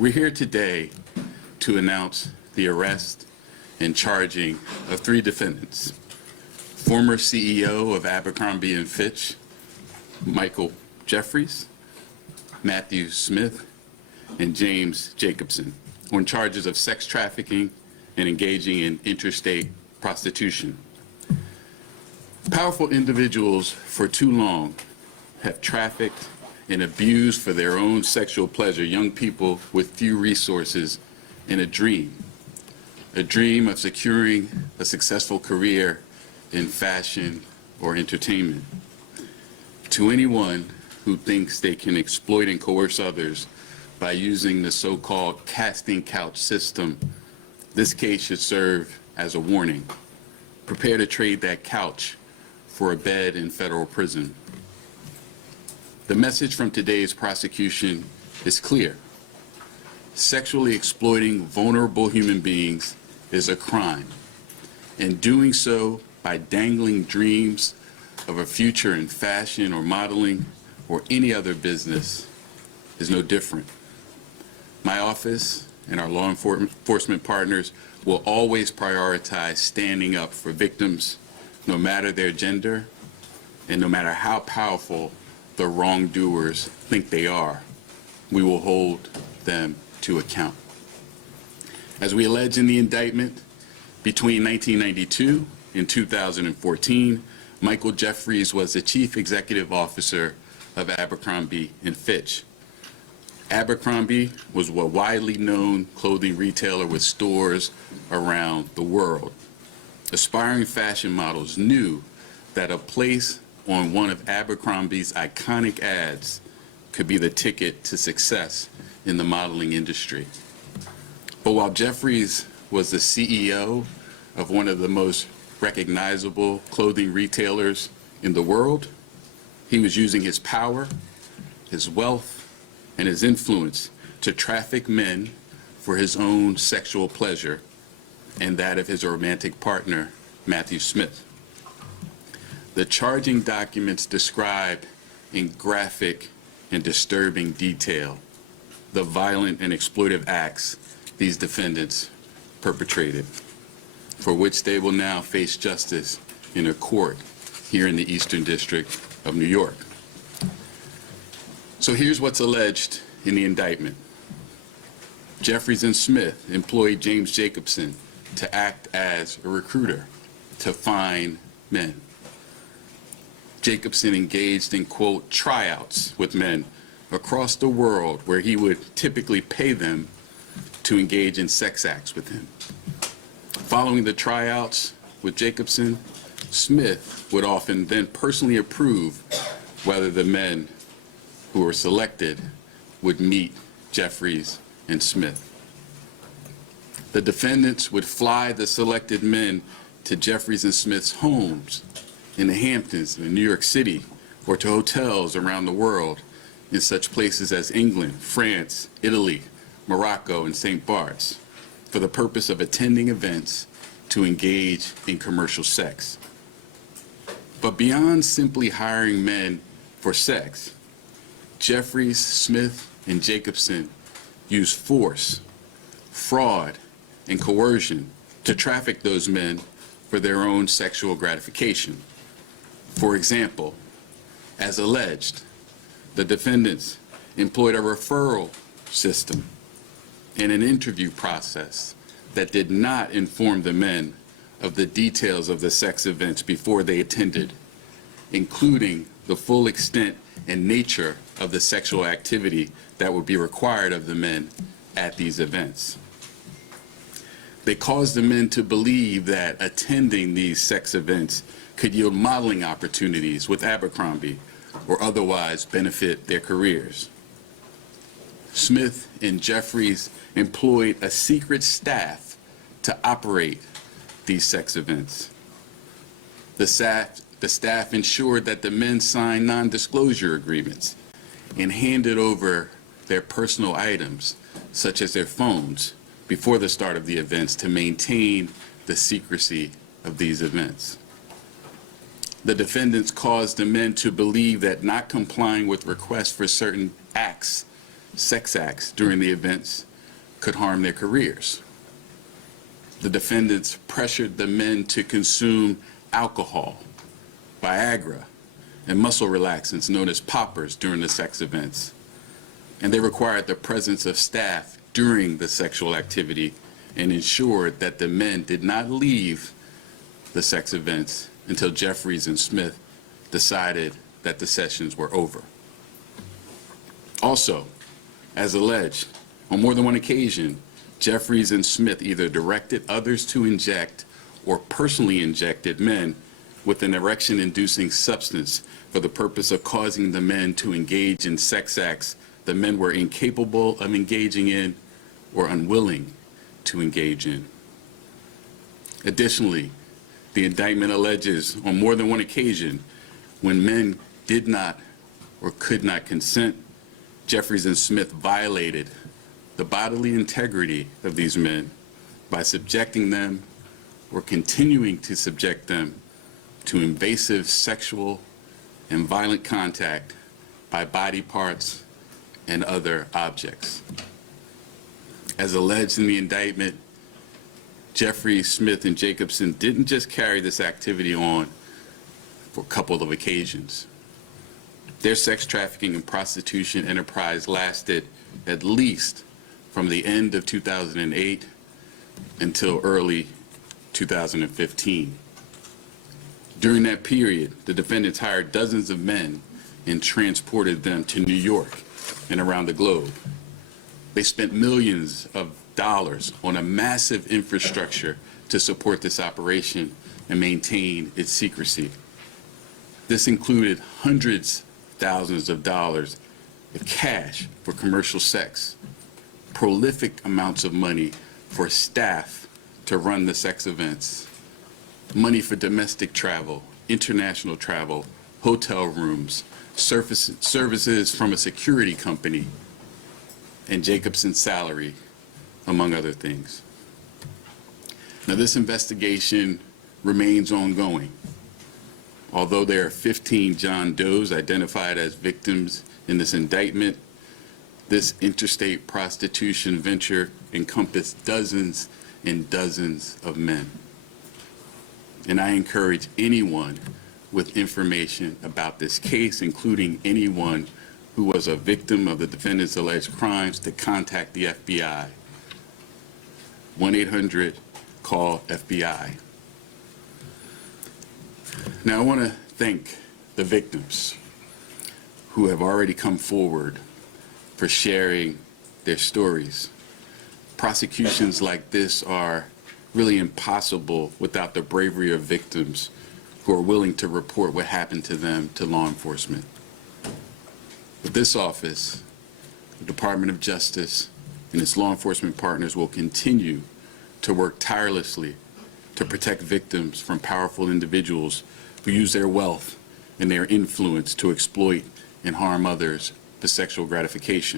We're here today to announce the arrest and charging of 3 defendants. Former CEO of Abercrombie Fitch, Michael Jeffries, Matthew Smith, and James Jacobson, on charges of sex trafficking and engaging in interstate prostitution. Powerful individuals for too long have trafficked and abused for their own sexual pleasure young people with few resources and a dream of securing a successful career in fashion or entertainment. To anyone who thinks they can exploit and coerce others by using the so-called casting couch system, this case should serve as a warning. Prepare to trade that couch for a bed in federal prison. The message from today's prosecution is clear. Sexually exploiting vulnerable human beings is a crime, and doing so by dangling dreams of a future in fashion or modeling or any other business is no different. My office and our law enforcement partners will always prioritize standing up for victims, no matter their gender and no matter how powerful the wrongdoers think they are. We will hold them to account. As we allege in the indictment, between 1992 and 2014, Michael Jeffries was the chief executive officer of Abercrombie & Fitch. Abercrombie was a widely known clothing retailer with stores around the world. Aspiring fashion models knew that a place on one of Abercrombie's iconic ads could be the ticket to success in the modeling industry. But while Jeffries was the CEO of one of the most recognizable clothing retailers in the world, he was using his power, his wealth, and his influence to traffic men for his own sexual pleasure and that of his romantic partner, Matthew Smith. The charging documents describe in graphic and disturbing detail the violent and exploitive acts these defendants perpetrated, for which they will now face justice in a court here in the Eastern District of New York. So here's what's alleged in the indictment. Jeffries and Smith employed James Jacobson to act as a recruiter to find men. Jacobson engaged in, quote, tryouts with men across the world where he would typically pay them to engage in sex acts with him. Following the tryouts with Jacobson, Smith would often then personally approve whether the men who were selected would meet Jeffries and Smith. The defendants would fly the selected men to Jeffries and Smith's homes in the Hamptons in New York City or to hotels around the world in such places as England, France, Italy, Morocco, and St. Bart's for the purpose of attending events to engage in commercial sex. But beyond simply hiring men for sex, Jeffries, Smith, and Jacobson used force, fraud, and coercion to traffic those men for their own sexual gratification. For example, as alleged, the defendants employed a referral system and an interview process that did not inform the men of the details of the sex events before they attended, including the full extent and nature of the sexual activity that would be required of the men at these events. They caused the men to believe that attending these sex events could yield modeling opportunities with Abercrombie or otherwise benefit their careers. Smith and Jeffries employed a secret staff to operate these sex events. The staff ensured that the men signed non-disclosure agreements and handed over their personal items, such as their phones, before the start of the events to maintain the secrecy of these events. The defendants caused the men to believe that not complying with requests for certain acts, sex acts, during the events could harm their careers. The defendants pressured the men to consume alcohol, Viagra, and muscle relaxants known as poppers during the sex events. And they required the presence of staff during the sexual activity and ensured that the men did not leave the sex events until Jeffries and Smith decided that the sessions were over. Also, as alleged, on more than one occasion, Jeffries and Smith either directed others to inject or personally injected men with an erection-inducing substance for the purpose of causing the men to engage in sex acts the men were incapable of engaging in or unwilling to engage in. Additionally, the indictment alleges on more than one occasion when men did not or could not consent, Jeffries and Smith violated the bodily integrity of these men by subjecting them or continuing to subject them to invasive sexual and violent contact by body parts and other objects. As alleged in the indictment, Jeffries, Smith, and Jacobson didn't just carry this activity on for a couple of occasions. Their sex trafficking and prostitution enterprise lasted at least from the end of 2008 until early 2015. During that period, the defendants hired dozens of men and transported them to New York and around the globe. They spent millions of dollars on a massive infrastructure to support this operation and maintain its secrecy. This included hundreds of thousands of dollars of cash for commercial sex, prolific amounts of money for staff to run the sex events, money for domestic travel, international travel, hotel rooms, services from a security company, and Jacobson's salary, among other things. Now, this investigation remains ongoing. Although there are 15 John Does identified as victims in this indictment, this interstate prostitution venture encompassed dozens and dozens of men. And I encourage anyone with information about this case, including anyone who was a victim of the defendant's alleged crimes, to contact the FBI. 1-800-CALL-FBI. Now, I want to thank the victims who have already come forward for sharing their stories. Prosecutions like this are really impossible without the bravery of victims who are willing to report what happened to them to law enforcement. But this office, the Department of Justice, and its law enforcement partners will continue to work tirelessly to protect victims from powerful individuals who use their wealth and their influence to exploit and harm others for sexual gratification.